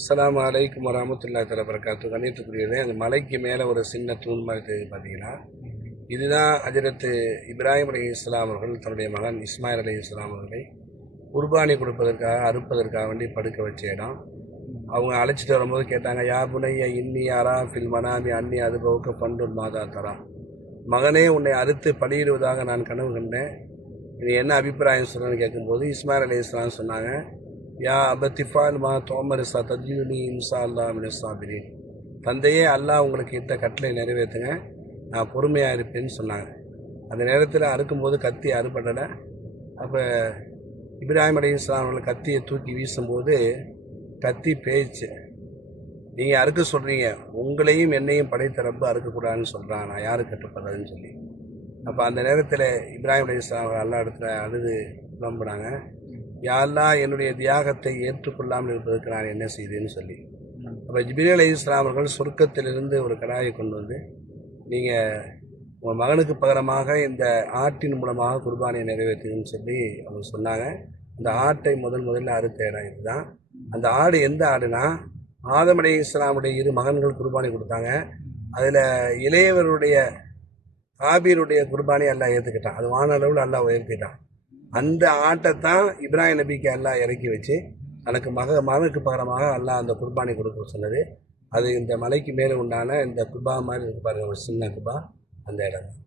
அஸ்லாம் அலைக்கும் வரமத்துல்லா தலை வரகாத்து கண்ணியத்துக்குரியதே அந்த மலைக்கு மேலே ஒரு சின்ன தூண் மாதிரி தெரியுது பார்த்தீங்கன்னா இதுதான் அஜரத்து இப்ராஹிம் அலி இஸ்லாம் அவர்கள் தன்னுடைய மகன் இஸ்மாயில் அலி இஸ்லாம் அவர்களை குர்பானி கொடுப்பதற்காக அறுப்பதற்காக வேண்டி படுக்க வச்ச இடம். அவங்க அழைச்சிட்டு வரும்போது கேட்டாங்க யா புனைய இன்னி யாரா ஃபில் மனாமி அன்னி அது பவுக்க பண்டூர் மாதா தரா. மகனே உன்னை அறுத்து பலியிடுவதாக நான் கனவு கண்டேன் இது என்ன அபிப்பிராயம் சொல்றேன்னு கேட்கும்போது இஸ்மாயில் அலி இஸ்லாம் சொன்னாங்க யா அபத்திஃபால் மா தோமர் சா தஜ்யூனி இன்சா அல்லா மின சாபிரின் தந்தையே அல்லாஹ் உங்களுக்கு இட்ட கட்டளை நிறைவேற்றுங்க. நான் பொறுமையாக இருப்பேன்னு சொன்னாங்க. அந்த நேரத்தில் அறுக்கும்போது கத்தி அறுபடலை. அப்போ இப்ராஹிம் அலி இஸ்லாம் அவர்கள் கத்தியை தூக்கி வீசும்போது கத்தி பேச்சு நீங்கள் அறுக்க சொல்கிறீங்க உங்களையும் என்னையும் படைத்த ரப்பு அறுக்கக்கூடாதுன்னு சொல்கிறான் நான் யாரும் கட்டுப்படுறதுன்னு சொல்லி. அப்போ அந்த நேரத்தில் இப்ராஹிம் அலி இஸ்லாம் அல்லா இடத்துல அழுது புலம்புனாங்க. யாரெல்லாம் என்னுடைய தியாகத்தை ஏற்றுக்கொள்ளாமல் இருப்பதற்கு நான் என்ன செய்தேன்னு சொல்லி. அப்போ ஜிபிரி அலி இஸ்லாமர்கள் சொர்க்கத்திலிருந்து ஒரு கடாயை கொண்டு வந்து நீங்கள் உங்கள் மகனுக்கு பகரமாக இந்த ஆட்டின் மூலமாக குர்பானியை நிறைவேற்றுங்கன்னு சொல்லி அவங்க சொன்னாங்க. அந்த ஆட்டை முதல் முதல்ல அறுத்த இடம் இதுதான். அந்த ஆடு எந்த ஆடுனா ஆதம் அலி இஸ்லாமுடைய இரு மகன்கள் குர்பானி கொடுத்தாங்க. அதில் இளையவருடைய காபீருடைய குர்பானி எல்லாம் ஏற்றுக்கிட்டான் அது வான அளவில் எல்லாம் உயர்த்திட்டான். அந்த ஆட்டைத்தான் இப்ராஹிம் நபிக்கு அல்லாஹ் இறக்கி வச்சு தனக்கு மக மகனுக்கு பகரமாக அல்லாஹ் அந்த குர்பானி கொடுக்க சொன்னது. அது இந்த மலைக்கு மேலே உண்டான இந்த குபா மாதிரி இருக்கு பாருங்கள் ஒரு சின்ன குபா அந்த இடம் தான்